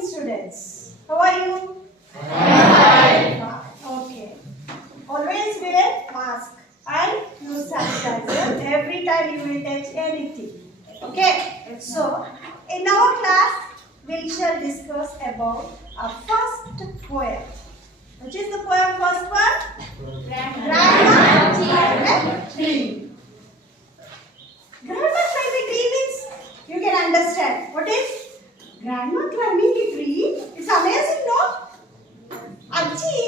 morning, students. How are you? Fine. Okay. Always wear mask and use sanitizer every time you will touch anything. Okay. So, in our class, we shall discuss about our first poem. Which is the poem first one? Grandma climbed a tree. Grandma climbed a tree means you can understand. What is grandma climbing a tree? It's amazing, no? ಅಜ್ಜಿ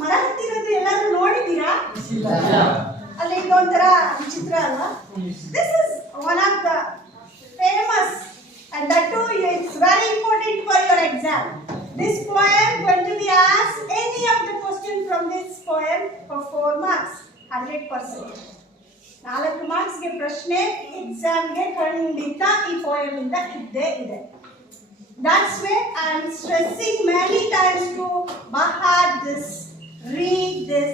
ಮರ ಹತ್ತಿರೋದು ಎಲ್ಲಾದ್ರೂ ನೋಡಿದ್ದೀರಾ? ಅಲ್ಲ ಇದೊಂಥರ ವಿಚಿತ್ರ ಅಲ್ಲ? This is one of the famous and that too it's very important for your exam. This poem going to be asked any of the question from this poem for 4 marks, 100%. 4 marks ಗೆ ಪ್ರಶ್ನೆ ಎಕ್ಸಾಮ್ ಗೆ ಖಂಡಿತ ಈ poem ಇಂದ ಇದ್ದೇ ಇದೆ. That's why I am stressing many times to bahad this, read this,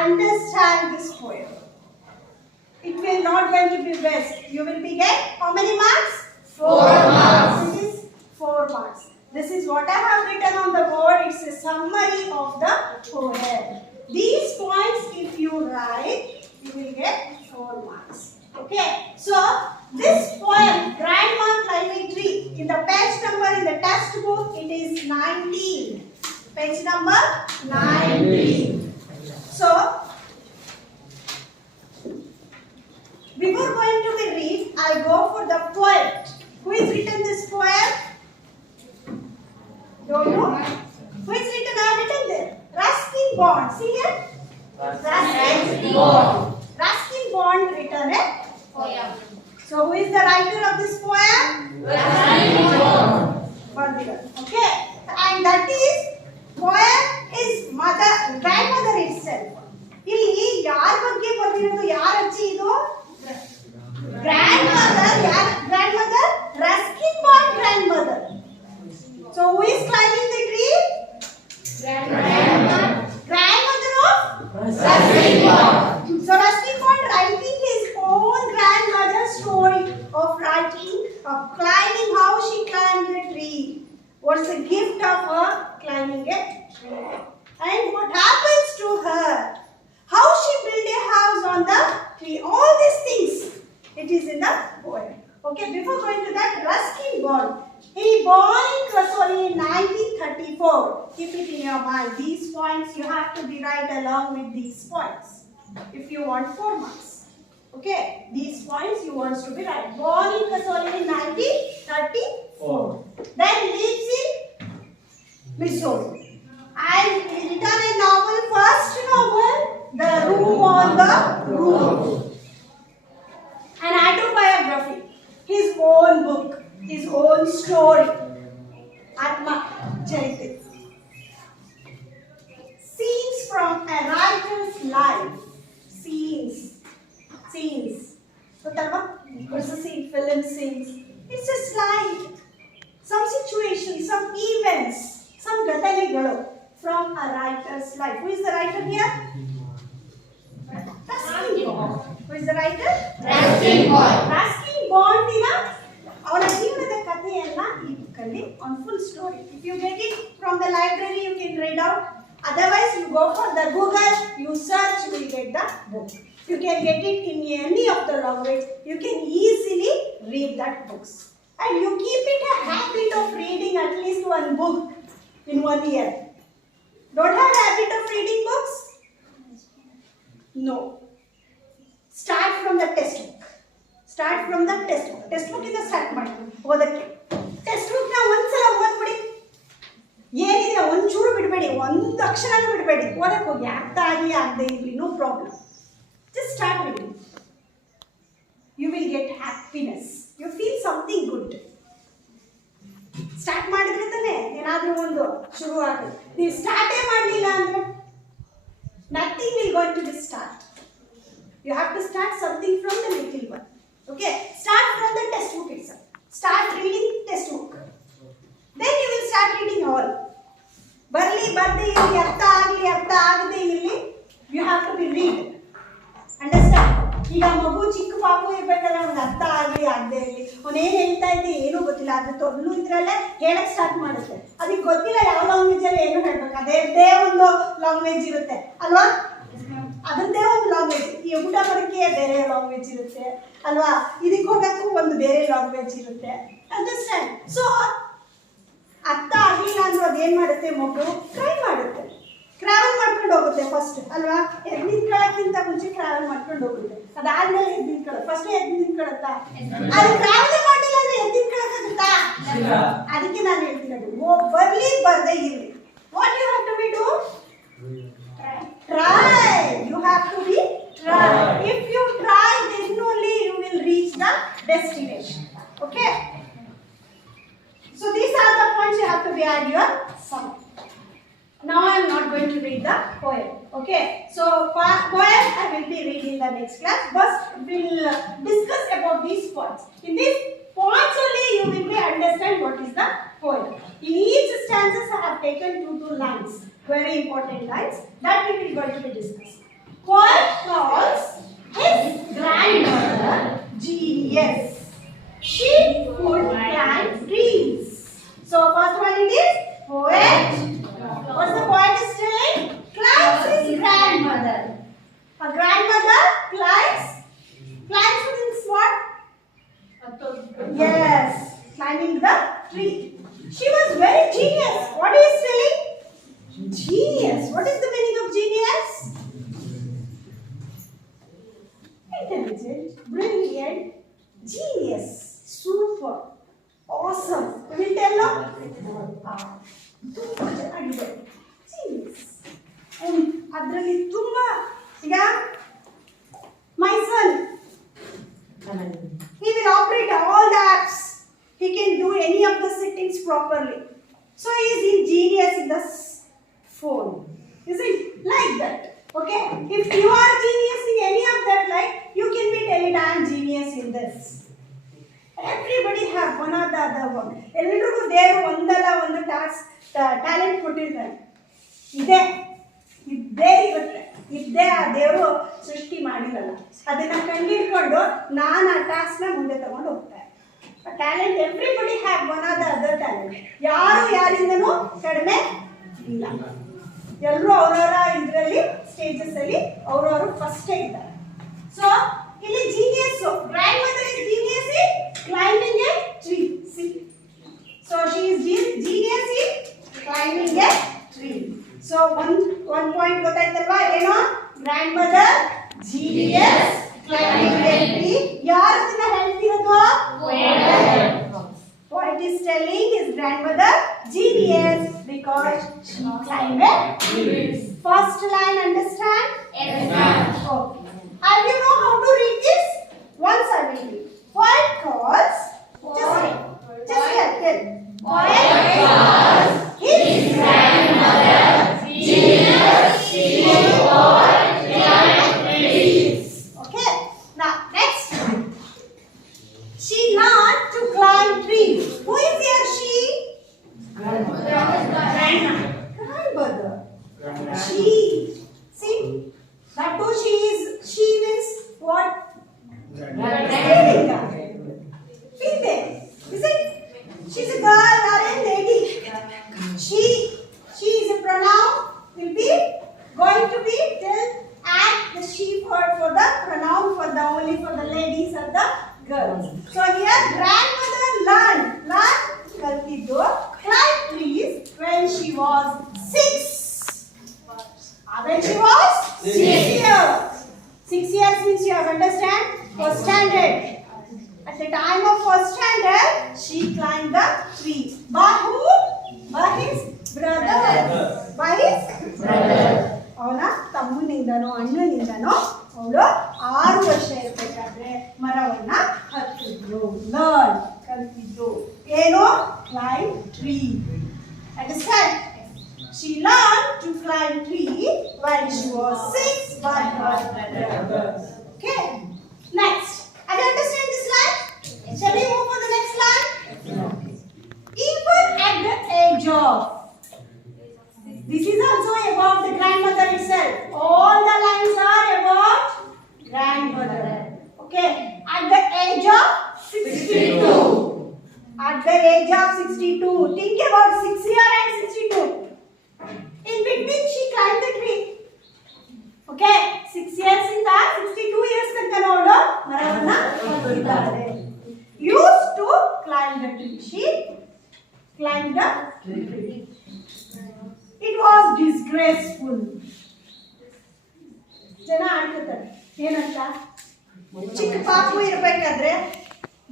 understand this poem. It will not going to be waste. You will be get how many marks? 4 marks. This is 4 marks. This is what I have written on the board. It's a summary of the poem. These points, if you write, you will get 4 marks. Okay. So this poem, Grandma Climbing Tree, in the page number in the textbook, it is 19. Page number 19. So before going to the read, I go for the poet. Who has written this poem? Don't know? Who has written? I have written there. Ruskin Bond. See here? Ruskin Bond. Ruskin Bond written a poem. So who is the writer of this poem? Ruskin Bond. Okay. And that is poem is mother, grandmother itself. ಇಲ್ಲಿ ಯಾರ ಬಗ್ಗೆ ಬಂದಿರೋದು? ಯಾರ ಅಜ್ಜಿ ಇದು? Grandmother. ಯಾರ grandmother? Ruskin Bond grandmother. So who is climbing the tree? Grandmother of Ruskin Bond. So Ruskin Bond writing his own grandmother's story of climbing, how she climbed the tree. What's the gift of her climbing a tree? And what happens to her? How she built a house on the tree. All these things, it is in the poem. Okay, before going to that, Ruskin Bond. He born in Kasoli in 1934. Keep it in your mind. These points you have to be right along with these points. If you want 4 marks. Okay, these points you want to be right. Born in Kasoli in 1934. Then lives in Missouri. And he written a novel, first novel, The Room on the Roof. An autobiography, his own book, his own story, Atma Charita. Scenes from a writer's life. Scenes. So, what's the scene? Film scenes. It's a slide. Some situations, some events, some gatanigalu from a writer's life. Who is the writer here? Ruskin Bond. Who is the writer? Ruskin Bond. Ruskin Bond ಅವನ ಜೀವನದ ಕಥೆಯನ್ನ ಈ ಬುಕ್ ಅಲ್ಲಿ on full story. If you get it from the library, you can read out. Otherwise, you go for the Google, you search, you will get the book. You can get it in any of the language. You can easily read that books. And you keep it a habit of reading at least one book in 1 year. Don't have a habit of reading books? No. Start from the textbook. Textbook ಇಂದ ಸ್ಟಾರ್ಟ್ ಮಾಡಿ ಓದಕ್ಕೆ. ಟೆಕ್ಸ್ಟ್ಬುಕ್ ನ ಒಂದ್ಸಲ ಓದ್ಬಿಡಿ. ಏನಿದೆ ಒಂಚೂರು ಬಿಡಬೇಡಿ, ಒಂದು ಅಕ್ಷರನೂ ಬಿಡಬೇಡಿ. ಓದಕ್ಕೆ ಹೋಗಿ, ಅರ್ಥ ಆಗಲಿ ಆಗದೆ ಇರಲಿ, no problem. Just start reading. You will get happiness. You feel something good. Start ಮಾಡಿದ್ರೆ ತಾನೆ ಏನಾದರೂ ಒಂದು ಶುರು ಆಗುತ್ತೆ. ನೀವು ಸ್ಟಾರ್ಟೇ ಮಾಡಲಿಲ್ಲ ಅಂದ್ರೆ nothing will going to be start. You have to start something from the little one. Okay, start from the textbook itself. Start reading textbook. Then you will start reading all. Barli barde illi artha agade illi, you have to be read. Understand? Iga magu chikku ಪಾಪು ಇರ್ಬೇಕಲ್ಲ, ಅವ್ನಿಗೆ ಅರ್ಥ ಆಗಲಿ ಆಗದೆ ಇರಲಿ, ಅವನೇನು ಹೇಳ್ತಾ ಇದ್ದೆ ಏನೂ ಗೊತ್ತಿಲ್ಲ, ಅದು ತೊದಲು ಇದ್ರಲ್ಲೇ ಹೇಳಕ್ ಸ್ಟಾರ್ಟ್ ಮಾಡುತ್ತೆ. ಅದಕ್ಕೆ ಗೊತ್ತಿಲ್ಲ ಯಾವ ಲ್ಯಾಂಗ್ವೇಜಲ್ಲಿ ಏನು ಹೇಳ್ಬೇಕು, ಅದೇ ಒಂದು ಲ್ಯಾಂಗ್ವೇಜ್ ಇರುತ್ತೆ ಅಲ್ವಾ, ಅದರದ್ದೇ ಒಂದು ಲ್ಯಾಂಗ್ವೇಜ್. ಈ ಊಟ ಮಾಡೋಕ್ಕೆ ಬೇರೆ ಲ್ಯಾಂಗ್ವೇಜ್ ಇರುತ್ತೆ ಅಲ್ವಾ, ಇದಕ್ಕೆ ಹೋಗೋಕ್ಕೂ ಒಂದು ಬೇರೆ ಲ್ಯಾಂಗ್ವೇಜ್ ಇರುತ್ತೆ. ಅಂಡರ್ಸ್ಟ್ಯಾಂಡ್? ಸೊ ಅರ್ಥ ಆಗಲಿಲ್ಲ ಅಂದ್ರೆ ಅದೇನು ಮಾಡುತ್ತೆ, ಮಗು ಟ್ರೈ ಮಾಡುತ್ತೆ, ಟ್ರಾವೆಲ್ ಮಾಡ್ಕೊಂಡು ಹೋಗುತ್ತೆ ಫಸ್ಟ್ ಅಲ್ವಾ. ಎದ್ದು ನಿಂತ್ಕೊಳ್ಳೋಕ್ಕಿಂತ ಮುಂಚೆ ಟ್ರಾವೆಲ್ ಮಾಡ್ಕೊಂಡು ಹೋಗುತ್ತೆ, ಅದಾದ್ಮೇಲೆ ಎದ್ದು ನಿಂತ್ಕೊಳ್ಳೋದು. ಫಸ್ಟ್ ಎದ್ದು ನಿಂತ್ಕೊಳ್ಳುತ್ತಾ, ಅದು ಟ್ರಾವೆಲ್ ಮಾಡಿಲ್ಲ ಅಂದ್ರೆ ಎದ್ದು ನಿಂತ್ಕೊಳ್ಳೋಕ್ಕಾಗುತ್ತಾ? ಅದಕ್ಕೆ ನಾನು ಹೇಳ್ತಿರೋದು, ಬರ್ಲಿ ಬರ್ದೇ ಇರಲಿ, what you have to be do? Try. You have to be try. If you try, then only you will reach the destination. Okay. So these are the points you have to be add your sum. Now I am not going to read the poem. Okay. So poem I will be reading the next class. But we'll discuss about these points. In these points only you will be understand what is the poem. In each stanzas I have taken two lines. Very important lines that we will going to be discussing. Poet calls his grandmother genius. She could plant trees. So first one it is poet. What's the poet is saying? Climbs his grandmother. A grandmother climbs means what? Yes, climbing the tree. She was very genius. What is saying? Genius. What is the meaning of genius? Intelligent, brilliant, genius, super, awesome. We will tell now. Genius. ಅದರಲ್ಲಿ ತುಂಬಾ ಈಗ my son, he will operate all the apps. He can do any of the settings properly. So he is ingenious in the phone. Is it like that? Okay. If you are genius in any of that, like you can be telling I am genius in this. Everybody have one or the other one. ಎಲ್ಲರಿಗೂ ದೇವರು ಒಂದಲ್ಲ ಒಂದು ಟ್ಯಾಲೆಂಟ್ ಕೊಟ್ಟಿರ್ತಾರೆ. ಇದೇ ಇರುತ್ತೆ, ಇದ್ದೇ ಆ ದೇವರು ಸೃಷ್ಟಿ ಮಾಡಿರಲ್ಲ. ಅದನ್ನ ಕಂಡುಹಿಡ್ಕೊಂಡು ನಾನು ಆ ಟಾಸ್ಕ್ನ ಮುಂದೆ ತಗೊಂಡು ಹೋಗ್ತಾರೆ. Talent everybody have one are the other talent. ಯಾರು ಯಾರಿಂದನೂ ಕಡಿಮೆ ಇಲ್ಲ. ಎಲ್ಲರೂ ಅವರವರ ಇದರಲ್ಲಿ ಸ್ಟೇಜಸ್ ಅಲ್ಲಿ ಅವರವರು ಫಸ್ಟೇ ಇದ್ದಾರೆ. ಸೊ ಇಲ್ಲಿ genius, grandmother is genius in climbing a tree. See, so she is genius in climbing a tree. So one point ಗೊತ್ತಾಯ್ತಲ್ವಾ ಏನೋ? Grandmother genius climbing a tree. ಯಾರು ಇದನ್ನ ಹೇಳ್ತಿರೋದು? Poet is telling his grandmother genius because she climbed a tree. First line, understand? Yes, ma'am. Okay. And you know how to read this? Once I will read. Poet calls. Just tell. Poet calls his grandmother genius. She could plant trees. Okay. Now next. She learned to climb trees. Who is here? She? Grandmother. She. See? That too she means what? Female. Is it? She's a girl or a lady. She is a pronoun. Will be going to be till add the she for the pronoun for the only for the ladies or the girls. So here grandmother learned kalpiddu climb trees when she was 6. When she was 6 years. 6 years means you have understand? First standard. At the time of first standard, she climbed the tree. By who? By his brother. By his brother. ಅವನ ತಮ್ಮನಿಂದನೋ ಅಣ್ಣನಿಂದನೋ ಅವಳು 6 ವರ್ಷ ಇರಬೇಕಾದ್ರೆ ಮರವನ್ನ ಹತ್ತಿದ್ರು. ಲರ್ನ್ ಕಲಿತಿದ್ರು. ಏನು? Climb tree. Understand? She learned to climb tree when she was 6 by her brother. Okay. Next. Have you understand this line? Yes. Shall we move for the next line? Yes. Even at the age of. This is also about the grandmother itself. All the lines are about grandmother. Okay. ಜನ ಆಡ್ಕೊತಾರೆ ಏನಂತ, ಚಿಕ್ಕ ಪಾಪು ಇರ್ಬೇಕಾದ್ರೆ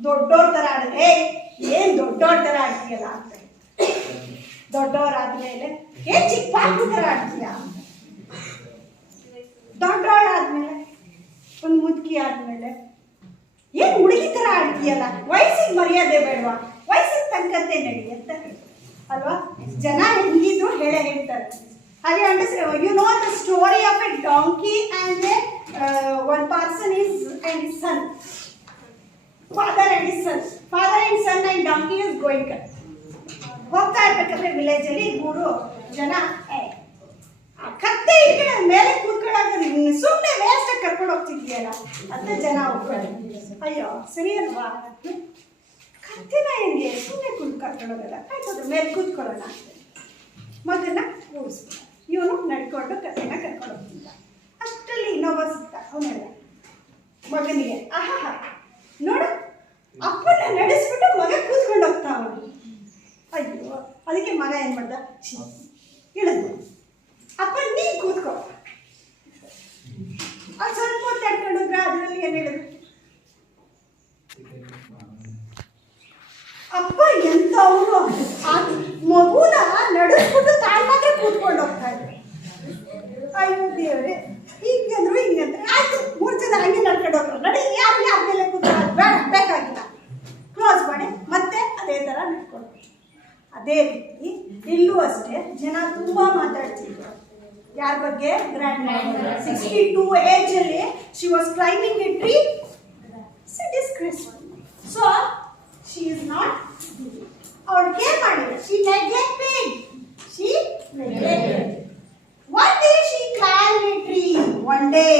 ದೊಡ್ಡೋರ್ ತರ ಆಡಿದ್ರೆ ಏನ್ ದೊಡ್ಡೋರ್ ತರ ಆಡ್ತೀಯಲ್ಲ ಅಂತ, ದೊಡ್ಡವರಾದ್ಮೇಲೆ ಏನ್ ಚಿಕ್ಕ ಪಾಪು ತರ ಆಡ್ತೀಯ, ದೊಡ್ಡವಳಾದ್ಮೇಲೆ ಒಂದು ಮುದುಕಿ ಆದ್ಮೇಲೆ ಏನ್ ಹುಡುಗಿ ತರ ಆಡ್ತೀಯಲ್ಲ, ವಯಸ್ಸಿಗೆ ಮರ್ಯಾದೆ ಬೇಡವಾ, ವಯಸ್ಸಿಗೆ ತಕ್ಕಂತೆ ನಡಿ ಅಂತ ಅಲ್ವಾ. ಜನ ಹೆಂಗಿದ್ರು ಹೇಳ್ತಾರೆ. ಹಾಗೆ understand, you know the story of a donkey and one person is and his son, father and his son, father and son and donkey is going. ಹೋಗ್ತಾ ಇರ್ಬೇಕಾದ್ರೆ ವಿಲೇಜ್ ಅಲ್ಲಿ ಮೂರು ಜನ ಕತ್ತೆ ಇಟ್ಕೊಂಡು ಮೇಲೆ ಕೂತ್ಕೊಳ್ಳೋದು ಸುಮ್ಮನೆ ವೇಸ್ಟ್ ಕರ್ಕೊಂಡು ಹೋಗ್ತಿದ್ಯಲ್ಲ ಅಂತ ಜನ ಹೋಗ್ತಾರೆ. ಅಯ್ಯೋ ಸರಿ ಅಲ್ವಾ, ಕತ್ತೆನ ಹೆಂಗೆ ಸುಮ್ಮನೆ ಕರ್ಕೊಂಡೋಗಲ್ಲ, ಆಯ್ತದ ಮೇಲೆ ಕೂತ್ಕೊಳ್ಳೋಣ ಮಗನ ಕೂರಿಸ್ಬಿಡ. ಇವನು ನಡ್ಕೊಂಡು ಕತ್ತೆನ ಕರ್ಕೊಂಡು ಹೋಗ್ತಿದ್ದ. ಅಷ್ಟರಲ್ಲಿ ಇನ್ನೊಬ್ಬ ಸಿಗ್ತ, ಅವನೆಲ್ಲ ಮಗನಿಗೆ ಆಹಾ ನೋಡು ಅಪ್ಪನ ನಡೆಸ್ಬಿಟ್ಟು ಮಗ ಕೂತ್ಕೊಂಡು ಹೋಗ್ತಾವ. ಅಯ್ಯೋ ಅದಕ್ಕೆ ಮಗ ಏನ್ ಮಾಡ್ದ, ಇಳಿದು ಅಪ್ಪ ನೀ ಕೂತ್ಕೋ. ಅದು ಸ್ವಲ್ಪ ಹೊತ್ತು ತಡ್ಕೊಂಡೋದ್ರ ಅದರಲ್ಲಿ ಏನ್ ಹೇಳಿದ್ರು, ಅಪ್ಪ ಎಂತ ಅವರು ಆ ಮಗುನ ನಡೆಸ್ಬಿಟ್ಟು ತಾಯಿ ಮಾತ್ರ ಕೂತ್ಕೊಂಡು ಹೋಗ್ತಾ ಇದ್ರು. ಅಯ್ಯೋ ದೇವ್ರೆ, ಹಿಂಗಂದ್ರು ಹಿಂಗಂದ್ರೆ ಆಯ್ತು, 3 ಜನ ಹಂಗೆ ನಡ್ಕೊಂಡು ಹೋಗ್ರು, ನಡಿ ಯಾರು ಯಾರ ಮೇಲೆ ಕೂತ್ಕೊಳ್ಳೋದು ಬೇಡ, ಬೇಕಾಗಿಲ್ಲ, ಕ್ಲೋಸ್ ಮಾಡಿ ಮತ್ತೆ ಅದೇ ತರ ನಡ್ಕೊಂಡು. ಅದೇ ರೀತಿ ಇಲ್ಲೂ ಅಷ್ಟೇ ಜನ ತುಂಬಾ ಮಾತಾಡ್ತಿದ್ರು. ಯಾರ ಬಗ್ಗೆ? Grand mother. 62 ಏಜ್ ಅಲ್ಲಿ she was climbing a tree. It's A disgraceful. So she is not, ಅವ್ರಿಗೆ ಏನು ಮಾಡಿದ್ರು, she neglected, she neglected. One day she climbed a tree. One day,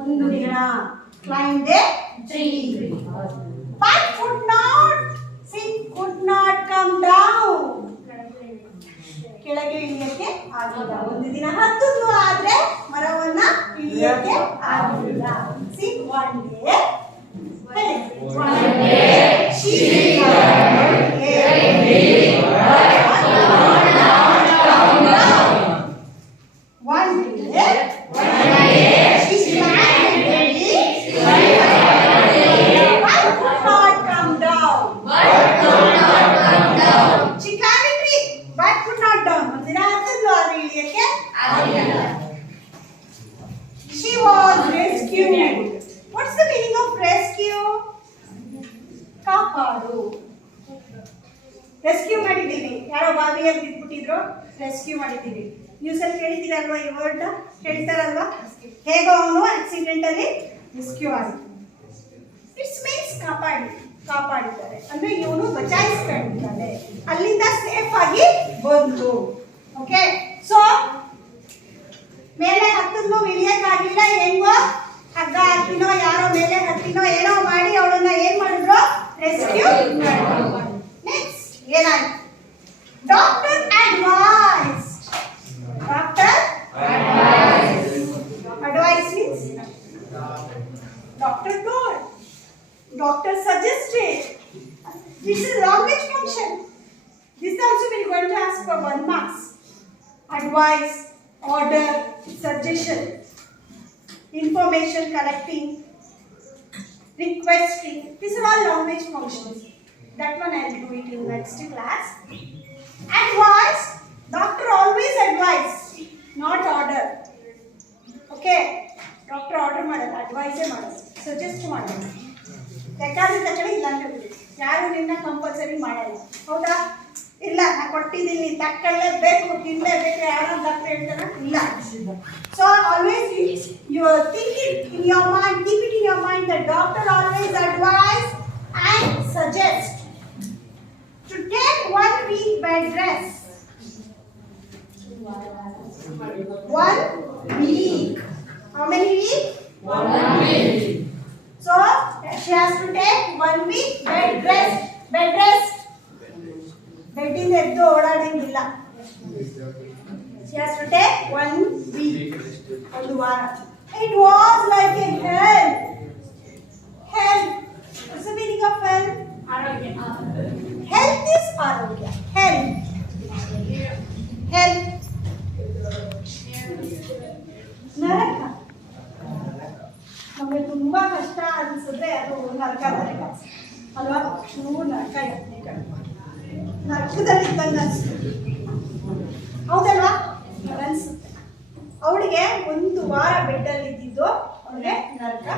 ಒಂದು ದಿನ climbed a tree, but could not come down. ಕೆಳಗೆ ಇಳಿಯಕ್ಕೆ ಆಗಿಲ್ಲ. ಒಂದು ದಿನ ಹತ್ತುದು ಆದ್ರೆ ಮರವನ್ನ ಇಳಿಯಕ್ಕೆ ಆಗಿಲ್ಲ. See, one day she climbed a tree. One day she climbed a tree, but could not come down. She climbed a tree, but could not down. ಒಂದಿನ ಹತ್ತುದು ಆದ್ರೆ ಇಳಿಯಕ್ಕೆ ಆಗಿಲ್ಲ. She was rescued. What's the meaning of rescue? ಕಾಪಾಡು. ರೆಸ್ಕ್ಯೂ ಮಾಡಿದ್ದೀವಿ, ಯಾರೋ ಬಾವಿಯಲ್ಲಿ ಬಿದ್ಬಿಟ್ಟಿದ್ರು, ರೆಸ್ಕ್ಯೂ ಮಾಡಿದ್ದೀವಿ. ನ್ಯೂಸ್ ಅಲ್ಲಿ ಕೇಳಿದ್ದೀರಲ್ವಾ ಈ ವರ್ಡ್, ಹೇಳ್ತಾರಲ್ವಾ, ಹೇಗೋ ಅವನು ಆಕ್ಸಿಡೆಂಟ್ ಅಲ್ಲಿ ರೆಸ್ಕ್ಯೂ ಆಗಿದ್ದು. ಇಟ್ಸ್ ಮೀನ್ಸ್ ಕಾಪಾಡಿದ್ದಾರೆ ಅಂದ್ರೆ ಇವನು ಬಚಾಯಿಸ್ಕೊಂಡಿದ್ದಾನೆ, ಅಲ್ಲಿಂದ ಸೇಫ್ ಆಗಿ ಬಂದು. ಓಕೆ, ಸೊ ಮೇಲೆ ಹತ್ತನ್ನು ಇಳಿಯಕ್ಕಾಗಿಲ್ಲ, ಹೆಂಗೋ ಹಗ್ಗ ಹಾಕಿನೋ ಯಾರೋ ಮೇಲೆ ಹತ್ತಿನೋ ಏನೋ ಮಾಡಿ ಅವಳನ್ನ ಏನ್ ಮಾಡಿದ್ರು, ರೆಸ್ಕ್ಯೂ. ನೆಕ್ಸ್ಟ್ ಏನಾಯ್ತು, doctor advice. Doctor advice means doctor told, doctor suggested. This is language function. This also we are going to ask for 1 marks. Advice, order, suggestion, information collecting, requesting. These are all language functions. That one I will do it in next class. Advice, doctor always advise, not order. Okay, doctor order ಮಾಡಲ್ಲ, ಅಡ್ವೈಸೇ ಮಾಡಲ್ಲ, ಸಜೆಸ್ಟ್ ಮಾಡಲ್ಲ. ಬೇಕಾದ್ರೆ ತಗೊಳ್ಳಿ, ಇಲ್ಲ ಅಂತ ಬಿಡಿ, ಯಾರು ನಿನ್ನ ಕಂಪಲ್ಸರಿ ಮಾಡಲ್ಲ. ಹೌದಾ? ಇಲ್ಲ ನಾ ಕೊಟ್ಟಿದ್ದೀನಿ ತಕೊಳ್ಳೇಬೇಕು, ತಿನ್ನಲೇಬೇಕು, ಯಾರೋ ಡಾಕ್ಟರ್ ಹೇಳ್ತಾರ, ಇಲ್ಲ. So always you think it in your mind, keep it in your mind that doctor always advise and suggest to take 1 week bed rest. 1 week. How many weeks? 1 week. So she has to take 1 week bed rest. Bed rest. Bed in eddu ಓಡಾಡಂಗಿಲ್ಲ. She has to take 1 week. ಒಂದು ವಾರ. It was like a hell. Hell. What's the meaning of hell? ಆರೋಗ್ಯ. Health is ಆರೋಗ್ಯ. Health. Health. ನರಕ. ಕಾಣಿಸಿದ್ರೆ ಅದು ನರಕ ತರ ಅಲ್ವಾ? ಚೂರು ನರಕ ನರಕದಲ್ಲಿ ಇದ್ದಂಗೆ ಅನಿಸ್ತು, ಹೌದಲ್ವಾ? ಅನಿಸುತ್ತೆ. ಅವಳಿಗೆ 1 ವಾರ ಬೆಡ್ಡಲ್ಲಿ ಇದ್ದಿದ್ದು ಅವಳಿಗೆ ನರಕ.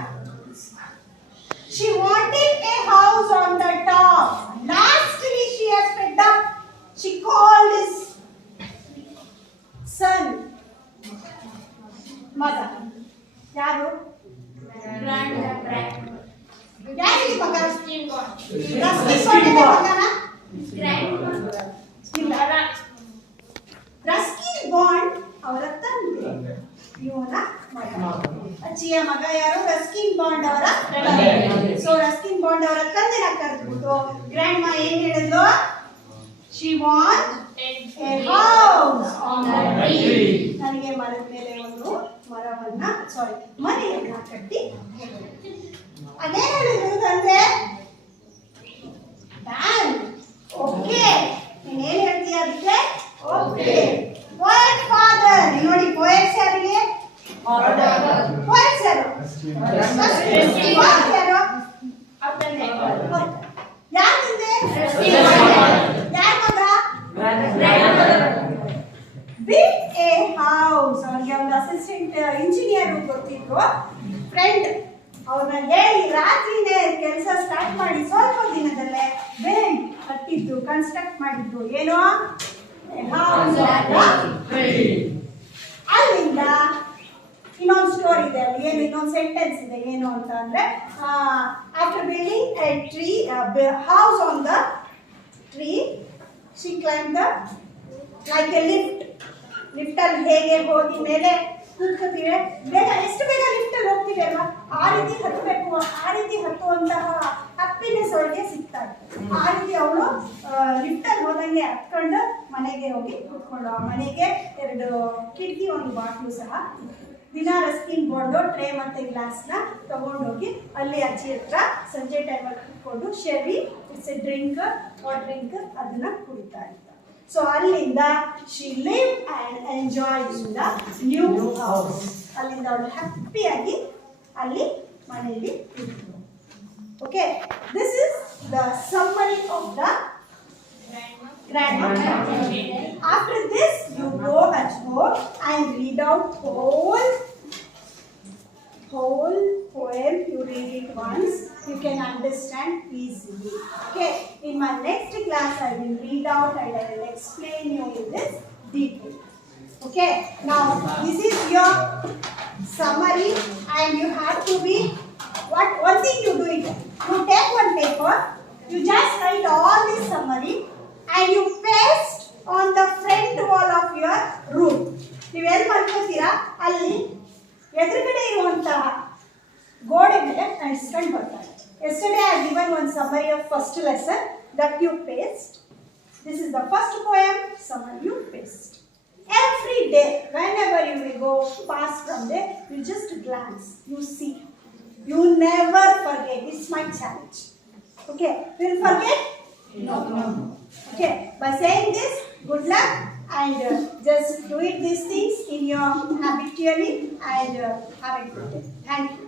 She wanted a house on the top. Lastly, she has fed up. She called his son, mother. ಯಾರು? ಯಾರಿಗೆ ಮಗ? ರಸ್ಕಿನ್ ಬಾಂಡ್ ಅವರ ತಂದೆ, ಇವನ ಮಗ. ಅಜ್ಜಿಯ ಮಗ ಯಾರು? ರಸ್ಕಿನ್ ಬಾಂಡ್ ಅವರ ತಂದೆ. ಸೊ ರಸ್ಕಿನ್ ಬಾಂಡ್ ಅವರ ತಂದೆನ ಕರೆದ್ಬಿಟ್ಟು ಗ್ರ್ಯಾಂಡ್ ಮಾ ಏನ್ ಹೇಳಿದ್ಲು? She wants a house on the tree. ನನಗೆ ಮರದ ಮೇಲೆ ಒಂದು ಮರವನ್ನ ಮನೆಯನ್ನ ಕಟ್ಟಿ. ಅದೇನು ಹೇಳಿದ್ರು ತಂದೆ? ಡ್ಯಾನ್. ಓಕೆ, ನೀನೇನ್ ಹೇಳ್ತೀಯ ಅದಕ್ಕೆ? ಓಕೆ. Poet father. ನೋಡಿ poets ಯಾರಿಗೆ? poets ಯಾರು? ಯಾರು? ಯಾರ ತಂದೆ? ಯಾರ ಮಗ? Build a house. ಅವ್ರಿಗೆ ಒಂದು ಅಸಿಸ್ಟೆಂಟ್ ಇಂಜಿನಿಯರ್ ಗೊತ್ತಿದ್ರು, ಫ್ರೆಂಡ್. ಅವ್ರನ್ನ ಹೇಳಿ ರಾತ್ರಿನೇ ಕೆಲಸ ಸ್ಟಾರ್ಟ್ ಮಾಡಿ ಸ್ವಲ್ಪ ದಿನದಲ್ಲೇ ಬಿಲ್ಡ್ ಕಟ್ಟಿದ್ದು, ಕನ್ಸ್ಟ್ರಕ್ಟ್ ಮಾಡಿದ್ದು. ಏನೋ ಅಲ್ಲಿಂದ ಇನ್ನೊಂದು ಸ್ಟೋರಿ ಇದೆ, ಅಲ್ಲಿ ಏನು ಇನ್ನೊಂದು ಸೆಂಟೆನ್ಸ್ ಇದೆ. ಏನು ಅಂತ ಅಂದ್ರೆ, after building A tree house on the tree, she climb the like A lift ಅಲ್ಲಿ ಹೇಗೆ ಹೋಗಿ ಮೇಲೆ ಕೂತ್ಕೋತೀವಿ, ಬೇಗ ಎಷ್ಟು ಬೇಗ ಲಿಫ್ಟ್ ಅಲ್ಲಿ ಹೋಗ್ತೀವಿ ಅಲ್ವಾ, ಆ ರೀತಿ ಹತ್ತಬೇಕು. ಆ ರೀತಿ ಹತ್ತುವಂತಹ ಹ್ಯಾಪಿನೆಸ್ ಅವಳಿಗೆ ಸಿಗ್ತಾ ಇತ್ತು. ಆ ರೀತಿ ಅವಳು ಲಿಫ್ಟ್ ಅಲ್ಲಿ ಹೋದಂಗೆ ಹತ್ಕೊಂಡು ಮನೆಗೆ ಹೋಗಿ ಕೂತ್ಕೊಂಡು, ಆ ಮನೆಗೆ 2 ಕಿಟಕಿ, 1 ಬಾಟ್ಲು ಸಹ. ದಿನ ರಸ್ಕಿನ್ ಬಾಂಡು ಟ್ರೇ ಮತ್ತೆ ಗ್ಲಾಸ್ನ ತಗೊಂಡೋಗಿ ಅಲ್ಲಿ ಅಜ್ಜಿ ಹತ್ರ ಸಂಜೆ ಟೈಮಲ್ಲಿ ಕೂತ್ಕೊಂಡು ಶೆರಿ ಇಟ್ಸ್ ಎ ಡ್ರಿಂಕ್ ಅದನ್ನ ಕುಡಿತಾ ಇದ್ದ. ಸೊ ಅಲ್ಲಿಂದ she live and enjoy in the new house. ಅಲ್ಲಿಂದ ಅವಳು ಹ್ಯಾಪಿಯಾಗಿ ಅಲ್ಲಿ ಮನೆಯಲ್ಲಿ ಇದ್ದರು. Okay, this is the summary of the grandmother. After this, you go at home and read out whole poem. You read it once, you can understand easily. Okay, in my next class I will read out and I will explain you in this detail. Okay, now this is your summary and you have to be one thing you do it. You take one paper, you just write all this summary and you paste on the front wall of your room. ನೀವು ಎಲ್ಲಿ ಮಾಡ್ಕೋತೀರಾ ಅಲ್ಲಿ ಎದುರುಗಡೆ ಇರುವಂತಹ ಗೋಡೆ ಮೇಲೆ ಅಂಟಿಸ್ಕೊಂಡು ಬರ್ತಾರೆ. Yesterday I have given one summary of first lesson that you paste. This is the first poem, summary you paste. Every day, whenever you will go pass from there, you just glance, you see. You never forget. It's my challenge. Okay, will forget? No. Okay, by saying this, good luck and just do it these things in your habitually and have a good day. Thank you.